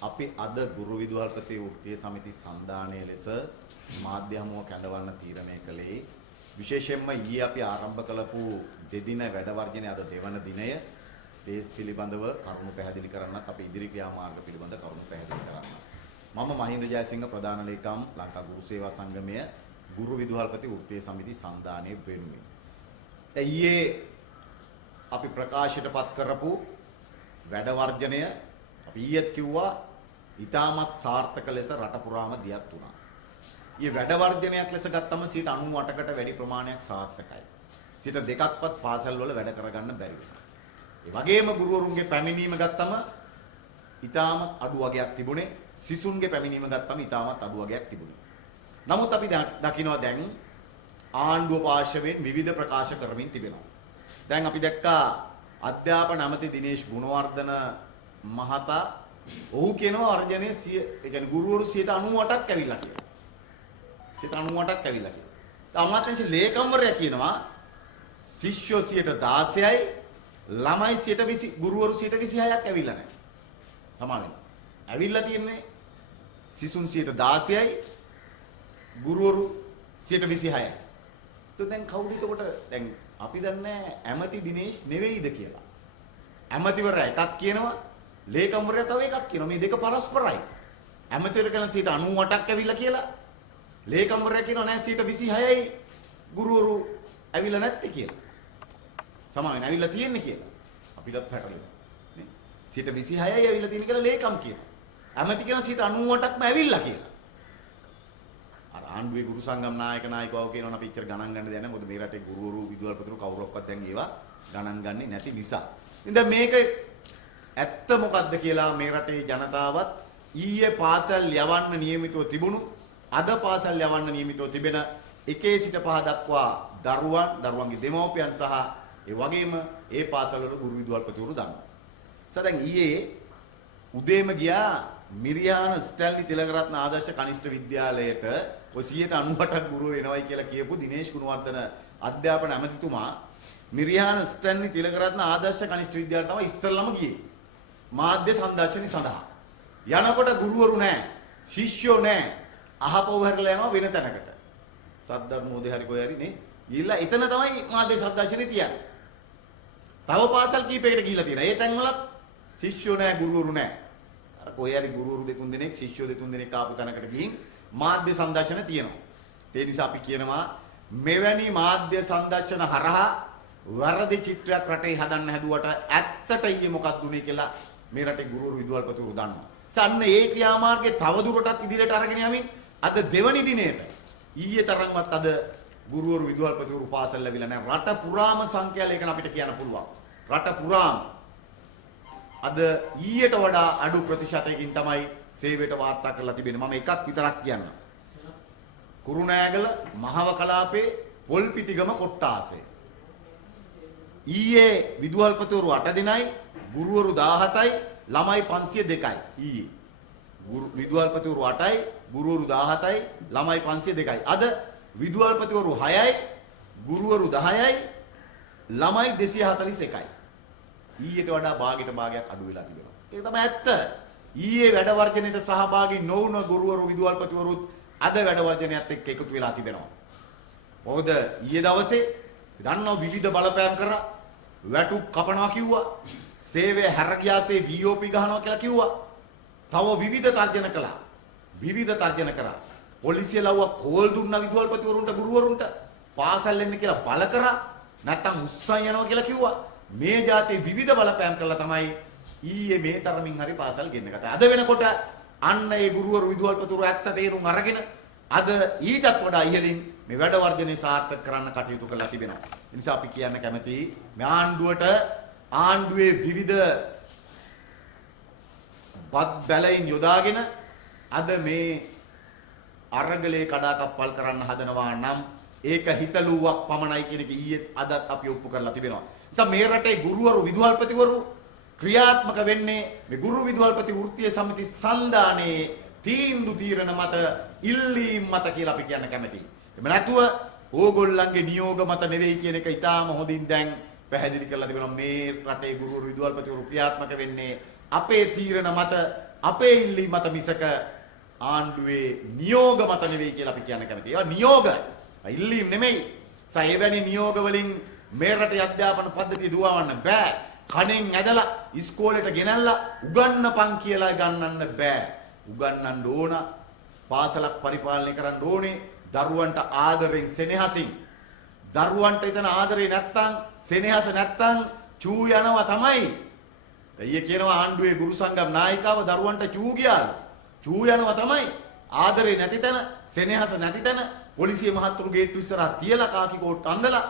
අපි අද ගුරු විදුහල්පති වෘත්තීය සමිති සංධානයේ ලෙස මාධ්‍ය හමුව කැඳවන්න තීරණය කළේ විශේෂයෙන්ම ඊයේ අපි ආරම්භ කළපු දෙදින වැඩ වර්ජනයේ අද දෙවන දිනය ඒ පිළිබඳව කරුණු පැහැදිලි කරන්නත් අපි ඉදිරි ක්‍රියාමාර්ග පිළිබඳ කරුණු පැහැදිලි කරන්න. මම මහින්ද ජයසිංහ ප්‍රධාන ලේකම් ලංකා ගුරු සේවා සංගමය ගුරු විදුහල්පති වෘත්තීය සමිති සංධානයේ වෙනුවෙන්. ඊයේ අපි ප්‍රකාශයටපත් කරපු වැඩ වර්ජනය අපි ඊයේත් කිව්වා ඉතාමත් සාර්ථක ලෙස රට පුරාම දියත් වුණා. ඊයේ වැඩ වර්ජනයක් ලෙස ගත්තම 98%කට වැඩි ප්‍රමාණයක් සාර්ථකයි. 2%ක්වත් පාසල් වල වැඩ කරගන්න බැරි වුණා. ඒ වගේම ගුරුවරුන්ගේ පැමිණීම ගත්තම ඉතාමත් අඩු වගයක් තිබුණේ. සිසුන්ගේ පැමිණීම ගත්තම ඉතාමත් අඩු වගයක් තිබුණේ. නමුත් අපි දකිනවා දැන් ආණ්ඩුව පාර්ශවයෙන් විවිධ ප්‍රකාශ කරමින් තිබෙනවා. දැන් අපි දැක්කා අධ්‍යාපන ඇමති දිනේෂ් ගුණවර්ධන මහතා ඔහු කියනවා වර්ජනයේ ඒ කියන්නේ ගුරුවරු 98%ක් ඇවිල්ලා කියලා. 98%ක් ඇවිල්ලා කියලා. අමාත්‍යාංශ ලේකම්වරයා කියනවා ශිෂ්‍යෝ 16%යි ළමයි 120 ගුරුවරු 126ක් ඇවිල්ලා නැහැ. සමාවෙන්න. ඇවිල්ලා තියෙන්නේ සිසුන් 16%යි ගුරුවරු 126යි. දැන් කවුද එතකොට දැන් අපි දන්නේ ඇමති දිනේෂ් නෙවෙයිද කියලා. ඇමතිවරයා එකක් කියනවා ලේකම්වරයා තව එකක් කියනවා. මේ දෙක පරස්පරයි. ඇමතිවරයා කියන 98%ක් ඇවිල්ලා කියලා. ලේකම්වරයා කියනවා නෑ 26යි ගුරුවරු ඇවිල්ලා නැත්තේ කියලා. සමාවෙන් ඇවිල්ලා තියෙන්නේ කියලා. අපිටත් පැටලෙනවා. නේ? 26යි ඇවිල්ලා තියෙන්නේ කියලා ලේකම් කියනවා. ඇමති කියනවා 98%ක්ම ඇවිල්ලා කියලා. ආණ්ඩුවේ ගුරු සංගම් නායකවෝ කියනවනේ අපි ඉච්චර ගණන් ගන්න දෙයක් නැහැ. මොකද මේ රටේ ගුරුවරු විදුහල්පතිවරු කවුරක්වත් දැන් ඒවා ගණන් ගන්නේ නැති නිසා. ඉතින් මේක ඇත්ත මොකද්ද කියලා මේ රටේ ජනතාවත් ඊයේ පාසල් යවන්න නියමිතව තිබුණු අද පාසල් යවන්න නියමිතව තිබෙන 1 සිට 5 දක්වා දරුවන්ගේ දෙමව්පියන් සහ ඒ වගේම ඒ පාසල්වල ගුරු විදුහල්පතිවරු දන්නවා. දැන් ඊයේ උදේම ගියා මිරියාන ස්ටැන්ලි තිලකරත්න ආදර්ශ කනිෂ්ඨ විද්‍යාලයට ඔය 98%ක් ගුරුවරු එනවයි කියලා කියපු දිනේෂ් ගුණවර්ධන අධ්‍යාපන ඇමතිතුමා මිරියාන ස්ටැන්ලි තිලකරත්න ආදර්ශ කනිෂ්ඨ විද්‍යාලයට තමයි ඉස්සෙල්ලාම ගියේ. මාධ්‍ය සංදර්ශනي සඳහා. යනකොට ගුරුවරු නැහැ, ශිෂ්‍යෝ නැහැ. අහපව හැරලා යනවා වෙන තැනකට. සද්ධර්මෝදේ හරි කොහේ හරි නේ. ගිහිල්ලා එතන තමයි මාධ්‍ය සංදර්ශනේ තියන්නේ. තව පාසල් කීපයකට ගිහිල්ලා තියෙනවා. ඒ තැන්වලත් ශිෂ්‍යෝ නැහැ, ගුරුවරු නැහැ. අර කොහේ හරි ගුරුවරු දෙතුන් දෙනෙක්, ශිෂ්‍යෝ දෙතුන් දෙනෙක් ආපු තැනකට ගිහින් මාධ්‍ය සංදර්ශන තියෙනවා. ඒ නිසා අපි කියනවා මෙවැනි මාධ්‍ය සංදර්ශන හරහා වරදි චිත්‍රයක් රටේ හදන්න හැදුවට ඇත්තට ඊයේ මොකක්ද උනේ කියලා මේ රටේ ගුරුවරු විදුහල්පතිවරු දන්නවා. සන්න ඒ ක්‍රියාමාර්ගයේ තවදුරටත් ඉදිරියට අරගෙන යමින් අද දෙවනි දිනේට ඊයේ තරම්වත් අද ගුරුවරු විදුහල්පතිවරු පාසල් ලැබිලා නැහැ. රට පුරාම සංඛ්‍යා ලේඛන අපිට කියන්න පුළුවන්. රට පුරාම අද ඊයට වඩා අඩු ප්‍රතිශතයකින් තමයි සේවයට වාර්තා කරලා තිබෙන්නේ. මම එකක් විතරක් කියන්නම්. කුරුණෑගල මහව කලාපේ පොල්පිටිගම කොට්ටාසේ. ඊයේ විදුහල්පතිවරු 8 දෙනයි, ගුරුවරු 17යි, ළමයි 502යි. ඊයේ විදුහල්පතිවරු 8යි, ගුරුවරු 17යි, ළමයි 502යි. අද විදුහල්පතිවරු 6යි, ගුරුවරු 10යි, ළමයි 241යි. ඊට වඩා භාගයක් අඩු වෙලා තිබෙනවා. ඒක තමයි ඇත්ත. ඊයේ වැඩ වර්ජනයේට සහභාගී නොවුන ගුරුවරු විදුහල්පතිවරුත් අද වැඩ වර්ජනයත් එක්ක එකතු වෙලා තිබෙනවා. මොකද ඊයේ දවසේ දන්නව විවිධ බලපෑම් කරා, වැටුප් කපනවා කිව්වා, සේවය හැර ගියාසේ VOP ගහනවා කියලා කිව්වා. තව විවිධ තර්ජන කළා. විවිධ තර්ජන කරා. පොලිසිය ලව්වා කෝල් දුන්නා විදුහල්පතිවරුන්ට ගුරුවරුන්ට පාසල් එන්න කියලා බල කරා. නැත්තම් උස්සන් යනවා කියලා කිව්වා. මේ જાතේ විවිධ බලපෑම් කළා තමයි ඊයේ මේ තරමින් හරි පාසල් ගෙන්න ගත්තා. අද වෙනකොට අන්න ඒ ගුරුවරු විදුහල්පතිවරු ඇත්ත තේරුම් අරගෙන අද ඊටත් වඩා ඉහළින් මේ වැඩ වර්ධනය සාර්ථක කරන්න කටයුතු කරලා තිබෙනවා. ඒ නිසා අපි කියන්න කැමතියි මේ ආණ්ඩුවේ විවිධ බත් බැලයින් යොදාගෙන අද මේ අරගලේ කඩාකප්පල් කරන්න හදනවා නම් ඒක හිතලුවක් පමණයි කියන එක ඊයේ අදත් අපි ඔප්පු කරලා තිබෙනවා. නිසා මේ රටේ ගුරුවරු විදුහල්පතිවරු ක්‍රියාත්මක වෙන්නේ මේ ගුරු විදුහල්පති වෘත්තීය සමිති සංධානයේ තීරණ මත ඉල්ලීම් මත කියලා අපි කියන්න කැමතියි. එම නැතුව ඕගොල්ලන්ගේ නියෝග මත නෙවෙයි කියන එක ඉතාම හොඳින් දැන් පැහැදිලි කරලා තිබෙනවා. මේ රටේ ගුරු විදුහල්පතිවරු ක්‍රියාත්මක වෙන්නේ අපේ තීරණ මත අපේ ඉල්ලීම මත මිසක ආණ්ඩුවේ නියෝග මත නෙවෙයි කියලා අපි කියන්න කැමතියි. ඒවා නියෝග. ඉල්ලීම් නෙමෙයි. එවැනි නියෝග වලින් මේ රටේ අධ්‍යාපන පද්ධතිය දුවවන්න බෑ. කණෙන් ඇදලා ඉස්කෝලේට ගෙනල්ලා උගන්නපන් කියලා ගන්නන්න බෑ. උගන්නන්න ඕන. පාසලක් පරිපාලනය කරන්න ඕනේ. දරුවන්ට ආදරෙන් සෙනෙහසින්. දරුවන්ට එතන ආදරේ නැත්තම් සෙනෙහස නැත්තම් චූ යනවා තමයි. ඊයේ කියනවා ආණ්ඩුවේ ගුරු සංගම් නායිකාව දරුවන්ට චූ ගියාලු. චූ යනවා තමයි. ආදරේ නැති තැන, සෙනෙහස නැති තැන පොලිසිය මහත්තුරු ගේට්ටු ඉස්සරහා තියලා කාකි කෝට් අඳලා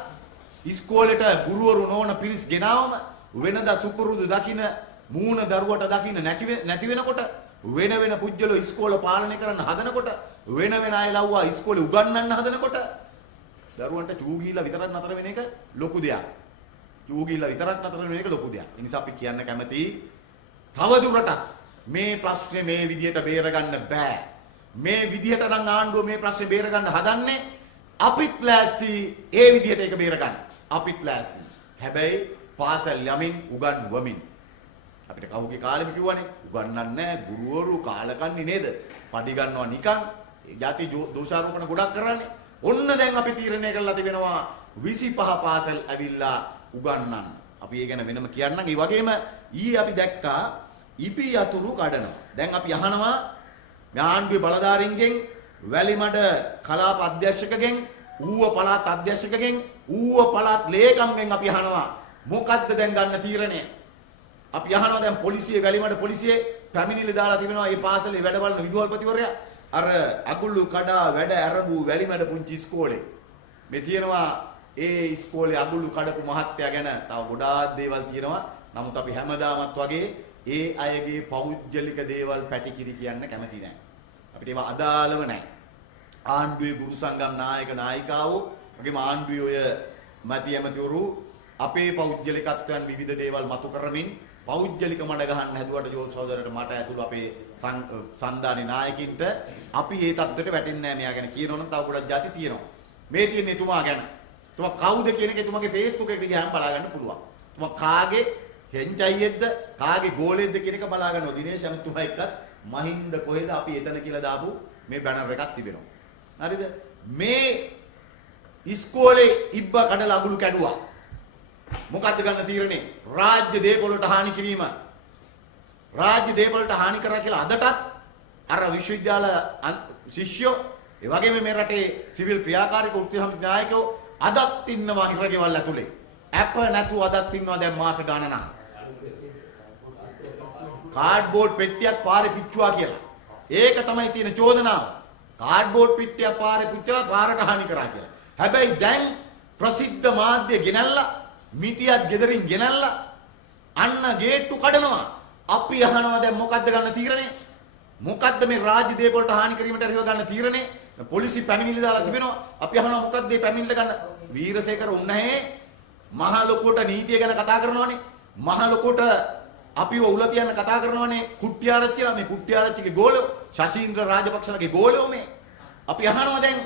ඉස්කෝලේට ගුරුවරු නොවන පිරිස් ගෙනාවම වෙනදා සුපුරුදු දකින්න මූණ දරුවට දකින්න නැති වෙනකොට වෙන වෙන පුජ්‍යලෝ ඉස්කෝල පාලනය කරන්න හදනකොට වෙන වෙන අය ලව්වා ඉස්කෝලේ උගන්වන්න හදනකොට දරුවන්ට චූ ගිහිල්ලා විතරක් නතර වෙන එක ලොකු දෙයක්. චූ ගිහිල්ලා විතරක් නතර වෙන එක ලොකු දෙයක්. ඒ නිසා අපි කියන්න කැමතියි තවදුරටත් මේ ප්‍රශ්නේ මේ විදියට බේරගන්න බෑ. මේ විදියට නම් ආණ්ඩුව මේ ප්‍රශ්නේ බේරගන්න හදන්නේ අපිත් ලෑස්ති ඒ විදියට ඒක බේරගන්න. අපිත් ලෑස්ති. හැබැයි පාසල් යමින් උගන්වමින් අපිට කවුගේ කාලෙම කිව්වනේ උගන්වන්නේ නැහැ ගුරුවරු කාලකන්ණි නේද? පඩි ගන්නවා නිකන්. ඒ જાති දෝෂාරෝපණ ගොඩක් කරන්නේ. ඔන්න දැන් අපි තීරණය කළා තිබෙනවා 25 පාසල් ඇවිල්ලා උගන්වන්න. අපි ඒ ගැන වෙනම කියන්නම්. ඒ වගේම ඊයේ අපි දැක්කා ඉපි යතුරු කඩනවා. දැන් අපි අහනවා ආණ්ඩුවේ බලධාරීන්ගෙන් වැලිමඩ කලාප අධ්‍යක්ෂකගෙන් ඌව පළාත් අධ්‍යක්ෂකගෙන් ඌව පළාත් ලේකම්ගෙන් අපි අහනවා මොකද්ද දැන් ගන්න තීරණය? අපි අහනවා දැන් පොලිසිය වැලිමඩ පොලිසියේ පැමිණිලි දාලා තිබෙනවා මේ පාසලේ වැඩ බලන විදුහල්පතිවරයා අර අකුළු කඩා වැඩ ඇරඹු වැලිමඩ පුංචි ඉස්කෝලේ මේ තියෙනවා ඒ ඉස්කෝලේ අකුළු කඩපු මහත්තයා ගැන තව ගොඩාක් දේවල් තියෙනවා. නමුත් අපි හැමදාමත් වගේ ඒ අයගේ පෞද්ගලික දේවල් පැටිකිරි කියන්න කැමති නැහැ. අපිට ඒවා අදාළව නැහැ. ආණ්ඩුවේ ගුරු සංගම් නායක නායිකාවෝ වගේම ආණ්ඩුවේ ඔය මැති ඇමතිවරු අපේ පෞද්ගලිකත්වයන් විවිධ දේවල් මතු කරමින් පෞද්ගලික මඩ ගහන්න හැදුවට ජෝත් සහෝදරට මට ඇතුළු අපේ සන්දානි නායකින්ට අපි ඒ තත්ත්වයට වැටෙන්නේ නැහැ. මෙයා ගැන කියනවනම් තව ගොඩක් ಜಾති තියෙනවා. මේ තියෙන්නේ එතුමා ගැන. එතුමා කවුද කියන එක එතුමාගේ Facebook එකට ගියාම බලා ගන්න පුළුවන්. එතුමා කාගේ හෙන්චයියෙක්ද කාගේ ගෝලෙක්ද කියන එක බලා ගන්නවා. දිනේෂ් අමතුමා එක්කත් මහින්ද කොහෙද අපි එතන කියලා දාපු මේ බැනර් එකක් තිබෙනවා. හරිද? මේ ඉස්කෝලේ ඉබ්බ කඩලා අගුළු කැඩුවා. මොකද්ද ගන්න තීරණේ? රාජ්‍ය දේපොළට හානි කිරීම. රාජ්‍ය දේපොළට හානි කරා කියලා අදටත් අර විශ්වවිද්‍යාල ශිෂ්‍යෝ ඒ වගේම මේ රටේ සිවිල් ක්‍රියාකාරීක උත්සාහ නායකයෝ අදත් ඉන්නවා හිරගෙවල් ඇතුලේ. ඇප නැතුව අදත් ඉන්නවා දැන් මාස ගණනක්. කාඩ්බෝඩ් පෙට්ටියක් පාරේ පිච්චුවා කියලා. ඒක තමයි තියෙන චෝදනාව. කාඩ්බෝඩ් පෙට්ටියක් පාරේ පිච්චලා පාරට හානි කරා කියලා. හැබැයි දැන් ප්‍රසිද්ධ මාධ්‍ය ගෙනල්ලා මිටියක් ගෙදරින් ගෙනල්ලා අන්න ගේට්ටු කඩනවා. අපි අහනවා දැන් මොකද්ද ගන්න තීරණේ? මොකද්ද මේ රාජ්‍ය දේපොළට හානි කිරීමට එරෙහිව ගන්න තීරණේ? පොලිසි පැමිණිලි දාලා තිබෙනවා. අපි අහනවා මොකද්ද මේ පැමිණිල්ල ගන්න? වීරසේකර උන්නේ මහ ලොකුට නීතිය ගැන කතා කරනවානේ. මහ ලොකුට අපිව උල තියන්න කතා කරනවානේ. කුට්ටිආරච්චිලා මේ කුට්ටිආරච්චිගේ ගෝලෝ ශෂීන්ද්‍ර රාජපක්ෂලගේ ගෝලෝ මේ. අපි අහනවා දැන්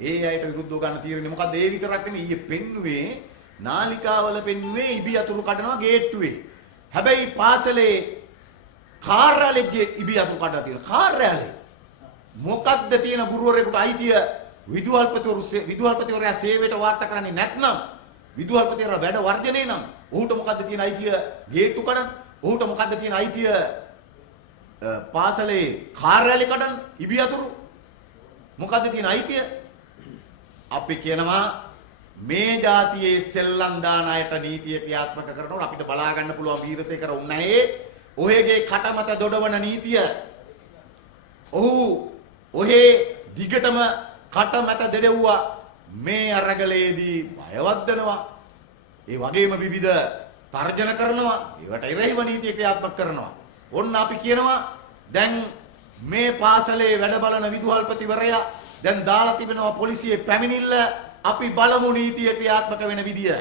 ඒ අයට විරුද්ධව ගන්න තීරණේ මොකද්ද? ඒ විතරක් නෙමෙයි ඊයේ පෙන්නුවේ නාලිකාවල පෙන්නුවේ ඉබි අතුරු කඩනවා ගේට්ටුවේ. හැබැයි පාසලේ කාර්යාලයේ ඉබි අතුරු කඩලා තියෙන කාර්යාලේ මොකද්ද තියෙන ගුරුවරයෙකුට අයිතිය විදුහල්පතිවරයා සේවයට වාර්තා කරන්නේ නැත්නම් විදුහල්පතිවරයා වැඩ වර්ජනේ නම් ඔහුට මොකද්ද තියෙන අයිතිය ගේට්ටු කඩන්න? ඔහුට මොකද්ද තියෙන අයිතිය පාසලේ කාර්යාලය කඩන්න ඉබි අතුරු? මොකද්ද තියෙන අයිතිය? අපි කියනවා මේ જાතියේ සෙල්ලම් දාන අයට නීතිය ක්‍රියාත්මක කරනකොට අපිට බලා ගන්න පුළුවන් වීරසේකර උන්නේ ඔහේගේ කටමත දොඩවන නීතිය. ඔහු ඔහේ දිගටම කටමත දෙදෙව්වා මේ අරගලයේදී බයවද්දනවා. ඒ වගේම විවිධ තර්ජන කරනවා. ඒවට එරෙහිව නීතිය ක්‍රියාත්මක කරනවා. ඔන්න අපි කියනවා දැන් මේ පාසලේ වැඩ බලන විදුහල්පතිවරයා දැන් දාලා තිබෙනවා පොලිසියේ පැමිණිල්ල. අපි බලමු නීතිය ක්‍රියාත්මක වෙන විදිය.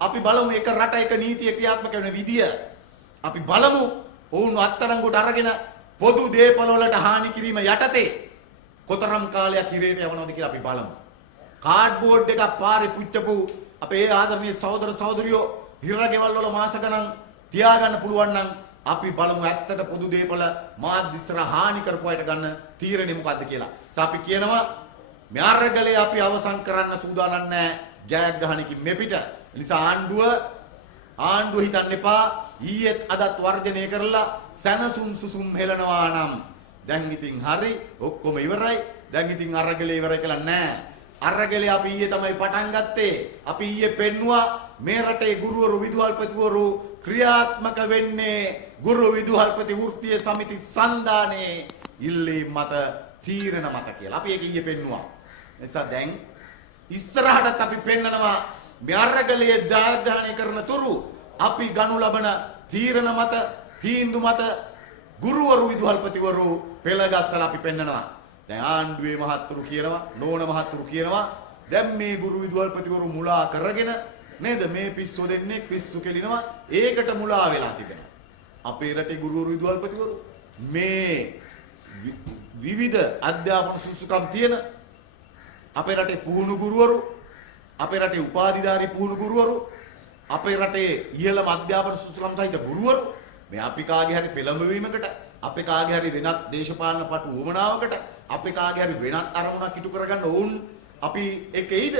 අපි බලමු එක රට එක නීතිය ක්‍රියාත්මක වෙන විදිය. අපි බලමු ඔවුන් අත්අඩංගුවට අරගෙන පොදු දේපළ වලට හානි කිරීම යටතේ කොතරම් කාලයක් හිරේට යවනවද කියලා අපි බලමු. කාඩ්බෝඩ් එකක් පාරේ පුච්චපු අපේ ආදරණීය සහෝදර සහෝදරියෝ හිරගෙවල් වල මාස ගණන් තියාගන්න පුළුවන් නම් අපි බලමු ඇත්තට පොදු දේපල මාධ්‍ය ඉස්සර හානි කරපු අයට ගන්න තීරණය මොකද්ද කියලා. අපි කියනවා මේ අරගලේ අපි අවසන් කරන්න සූදානම් නැහැ ජයග්‍රහණයකින් මෙපිට. නිසා ආණ්ඩුව හිතන්න එපා ඊයේත් අදත් වර්ජනය කරලා සනසුම් සුසුම් හෙලනවා නම් දැන් ඉතින් හරි ඔක්කොම ඉවරයි. දැන් ඉතින් අරගලේ ඉවරයි කියලා නෑ. අරගලේ අපි ඊයේ තමයි පටන් ගත්තේ. අපි ඊයේ පෙන්නුවා මේ රටේ ගුරුවරු විදුහල්පතිවරු ක්‍රියාත්මක වෙන්නේ ගුරු විදුහල්පති වෘත්තීය සමිති සන්ධානයේ ඉල්ලීම් මත තීරණ මත කියලා. අපි ඒක ඊයේ පෙන්නුවා. නිසා දැන් ඉස්සරහටත් අපි පෙන්නනවා මේ අරගලයේ ජයග්‍රහණය කරන තුරු අපි ගනු ලබන තීරණ මත තීන්දුව මත ගුරුවරු විදුහල්පතිවරු පෙළගස්සලා අපි පෙන්නනවා. දැන් ආණ්ඩුවේ මහත්තුරු කියනවා නෝන මහත්තුරු කියනවා දැන් මේ ගුරු විදුහල්පතිවරු මුලා කරගෙන නේද මේ පිස්සු දෙන්නේ පිස්සු කෙලිනවා ඒකට මුලා වෙලා තිබෙනවා. අපේ රටේ ගුරුවරු විදුහල්පතිවරු මේ විවිධ අධ්‍යාපන සුසුකම් තියෙන අපේ රටේ පුහුණු ගුරුවරු අපේ රටේ උපාධිධාරී පුහුණු ගුරුවරු අපේ රටේ ඉහළම අධ්‍යාපන සුසුකම් සහිත ගුරුවරු මේ අපි කාගේ හරි පෙළඹවීමකට අපේ කාගේ හරි වෙනත් දේශපාලන පටු උවමනාවකට අපේ කාගේ හරි වෙනත් අරමුණක් ඉටු කරගන්න ඕන් අපි එකයිද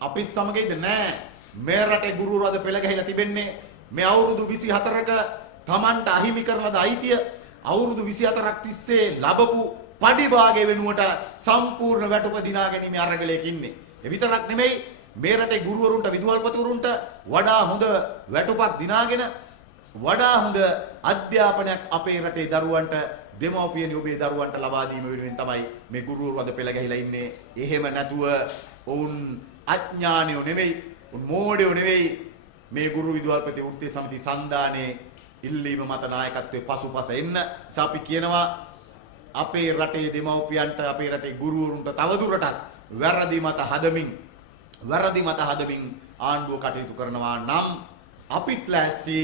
අපි සමගයිද නෑ. මේ රටේ ගුරුවරු අද පෙළ ගැහිලා තිබෙන්නේ මේ අවුරුදු 24ක Tamanට අහිමි කරලද අයිතිය අවුරුදු 24ක් තිස්සේ ලැබපු පඩිභාගය වෙනුවට සම්පූර්ණ වැටුප දිනා ගැනීම අරගලයක ඉන්නේ. ඒ විතරක් නෙමෙයි මේ රටේ ගුරුවරුන්ට විදුහල්පතිවරුන්ට වඩා හොඳ වැටුපක් දිනාගෙන වඩා හොඳ අධ්‍යාපනයක් අපේ රටේ දරුවන්ට දෙමව්පියනි ඔබේ දරුවන්ට ලබා දීම වෙනුවෙන් තමයි මේ ගුරුවරු අද පෙළ ගැහිලා ඉන්නේ. එහෙම නැතුව වුන් අඥානියෝ නෙමෙයි උන් මෝඩයෝ නෙමෙයි මේ ගුරු විදුහල්පති වෘත්තීය සමිති සන්ධානයේ ඉල්ලීම මත නායකත්වයේ පසුපස එන්න. අපි කියනවා අපේ රටේ දෙමව්පියන්ට අපේ රටේ ගුරුවරුන්ට තවදුරටත් වැරදි මත හදමින් ආණ්ඩුව කටයුතු කරනවා නම් අපිත් ලෑස්ති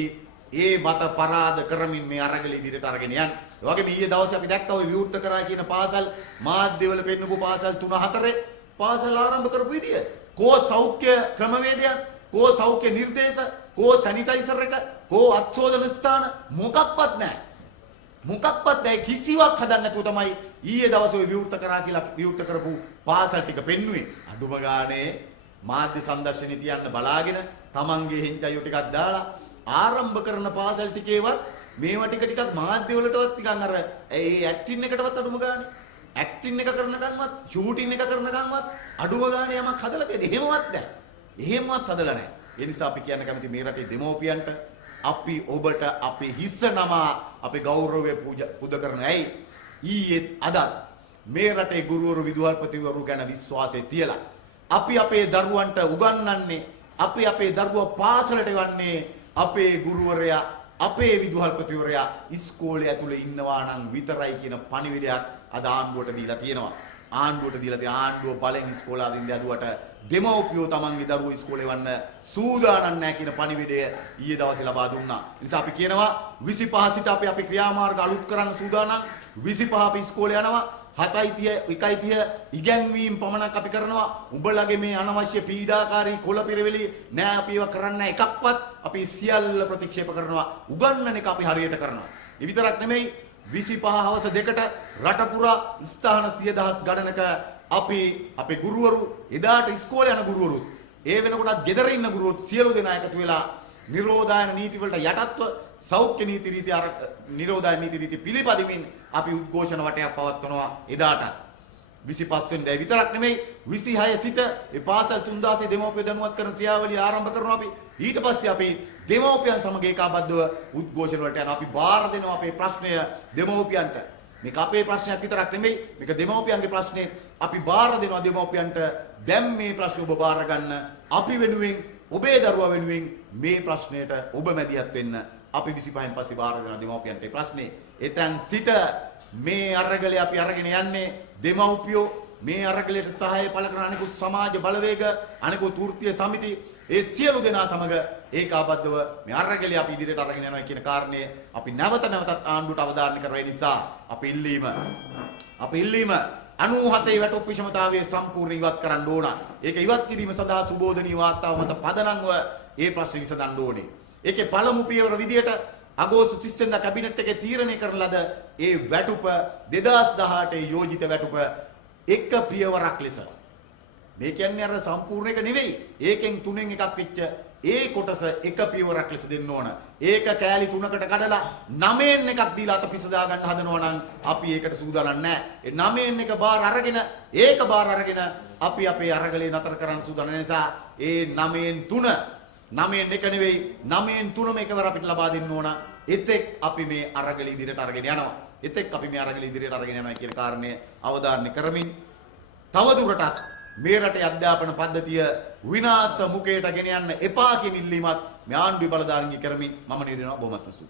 ඒ මත පරාද කරමින් මේ අරගල ඉදිරියට අරගෙන යන්න. ඒ වගේම ඊයේ දවසේ අපි දැක්කා ඔය විවෘත කරා කියන පාසල් මාධ්‍යවල පෙන්නපු පාසල් 3-4 පාසල් ආරම්භ කරපු විදිය. කෝ සෞඛ්‍ය ක්‍රමවේදයන්, කෝ සෞඛ්‍ය නිර්දේශ, කෝ සැනිටයිසර් එක, කෝ අත්සෝදන ස්ථාන මොකක්වත් නැහැ. මොකක්වත් නැහැ කිසිවක් හදන්න නැතුව තමයි ඊයේ දවසේ ඔය විවෘත කරා කියලා විවෘත කරපු පාසල් ටික පෙන්නුවේ. අඩුම ගානේ මාධ්‍ය සංදර්ශනය තියන්න බලාගෙන තමන්ගේ හෙන්චයියෝ ටිකක් දාලා ආරම්භ කරන පාසල් ටිකේවත් මේවා ටිකක් මාධ්‍ය වලටවත් නිකන් අර ඒ ඇක්ටින් එකටවත් අඩුම ගානේ ඇක්ටින් එක කරනකන්වත් ෂූටින් එක කරනකන්වත් අඩුම ගානේ යමක් හදලා තියෙද එහෙමවත් නැහැ. එහෙමවත් හදලා නැහැ. ඒ නිසා අපි කියන්න කැමති මේ රටේ දෙමෝපියන්ට අපි ඔබට අපි හිස්ස නම අපේ ගෞරවය පුද කරන ඇයි ඊයේත් අදත් මේ රටේ ගුරුවරු විදුහල්පතිවරු ගැන විශ්වාසය තියලා අපි අපේ දරුවන්ට උගන්වන්නේ අපි අපේ දරුවා පාසලට යවන්නේ අපේ ගුරුවරයා අපේ විදුහල්පතිවරයා ඉස්කෝලේ ඇතුලේ ඉන්නවා නම් විතරයි කියන පණිවිඩයක් අද ආණ්ඩුවට දීලා තියෙනවා. ආණ්ඩුව බලෙන් ඉස්කෝල අදින්න යදුවට දෙමව්පියෝ තමන්ගේ දරුවෝ ඉස්කෝලේ යවන්න සූදානම් නැහැ කියන පණිවිඩය ඊයේ දවසේ ලබා දුන්නා. ඒ නිසා අපි කියනවා 25 සිට අපි ක්‍රියාමාර්ග අලුත් කරන්න සූදානම්. 25 අපි ඉස්කෝලේ යනවා. 7:30 1:30 ඉගැන්වීම් පමණක් අපි කරනවා. උඹලගේ මේ අනවශ්‍ය පීඩාකාරී කොළපිරවිලි නෑ අපි ඒවා කරන්න එකක්වත් අපි සියල්ල ප්‍රතික්ෂේප කරනවා. උගන්නන එක අපි හරියට කරනවා. ඒ විතරක් නෙමෙයි 25 හවස 2ට රට පුරා ස්ථාන 100,000 ගණනක අපි අපේ ගුරුවරු එදාට ඉස්කෝලේ යන ගුරුවරුත් ඒ වෙනකොටත් ගෙදර ඉන්න ගුරුවරුත් සියලු දෙනා එකතු වෙලා නිරෝධායන නීති වලට යටත්ව සෞඛ්‍ය නීති රීති නිරෝධායන නීති රීති පිළිපදිමින් අපි උද්ඝෝෂණ වටයක් පවත්වනවා එදාට 25 වෙනිදා විතරක් නෙමෙයි 26 සිට ඒ පාසල් 3000 දෙමව්පිය දැනුවත් කරන ක්‍රියාවලිය ආරම්භ කරනවා අපි. ඊට පස්සේ අපි දෙමව්පියන් සමග ඒකාබද්ධව උද්ඝෝෂණ වලට යනවා. අපි බාර දෙනවා අපේ ප්‍රශ්නය දෙමව්පියන්ට. මේක අපේ ප්‍රශ්නයක් විතරක් නෙමෙයි මේක දෙමව්පියන්ගේ ප්‍රශ්නේ. අපි බාර දෙනවා දෙමව්පියන්ට දැන් මේ ප්‍රශ්න ඔබ බාර ගන්න. අපි වෙනුවෙන් ඔබේ දරුවා වෙනුවෙන් මේ ප්‍රශ්නයට ඔබ මැදිහත් වෙන්න. අපි 25න් පස්සේ බාර දෙනවා දෙමව්පියන්ට ඒ ප්‍රශ්නේ. එතෙන් සිට මේ අරගලේ අපි අරගෙන යන්නේ දෙමව්පියෝ මේ අරගලයට සහාය පළ කරන අනිකුත් සමාජ බලවේග අනිකුත් වෘත්තීය සමිති ඒ සියලු දෙනා සමග ඒකාබද්ධව මේ අරගලේ අපි ඉදිරියට අරගෙන යනවා කියන කාරණය අපි නැවතත් ආණ්ඩුවට අවධාරණය කරන නිසා අපි ඉල්ලීම 97 වැටුප් විෂමතාවයේ සම්පූර්ණ ඉවත් කරන්න ඕන. ඒක ඉවත් කිරීම සඳහා සුබෝධනීය වාර්තාව මත පදනම්ව ඒ ප්‍රශ්න විසඳන්න ඕනේ. ඒකේ පළමු පියවර විදියට අගෝස්තු 30 වෙනිදා කැබිනට් එකේ තීරණය කරන ලද ඒ වැටුප 2018 යෝජිත වැටුප එක පියවරක් ලෙස මේ කියන්නේ අර සම්පූර්ණ එක නෙවෙයි. ඒකෙන් තුනෙන් එකක් වෙච්ච ඒ කොටස එක පියවරක් ලෙස දෙන්න ඕන. ඒක කෑලි 3කට කඩලා 9න් එකක් දීලා අත පිසදා ගන්න හදනවා නම් අපි ඒකට සූදානම් නැහැ. ඒ 9න් එක බාර අරගෙන ඒක බාර අරගෙන අපි අපේ අරගලේ නතර කරන්න සූදානම් නිසා ඒ 9න් 3 9න් එක නෙවෙයි 9න් 3ම එකවර අපිට ලබා දෙන්න ඕන. එතෙක් අපි මේ අරගල ඉදිරියට අරගෙන යනවා. එතෙක් අපි මේ අරගල ඉදිරියට අරගෙන යනවා කියන කාරණය අවධාරණය කරමින් තවදුරටත් මේ රටේ අධ්‍යාපන පද්ධතිය විනාශ මුඛයට ගෙන යන්න එපා කියන ඉල්ලීමත් මේ ආණ්ඩුවේ බලධාරීන්ගේ කරමින් මම නිරනවා බොහොමත්ම සුළු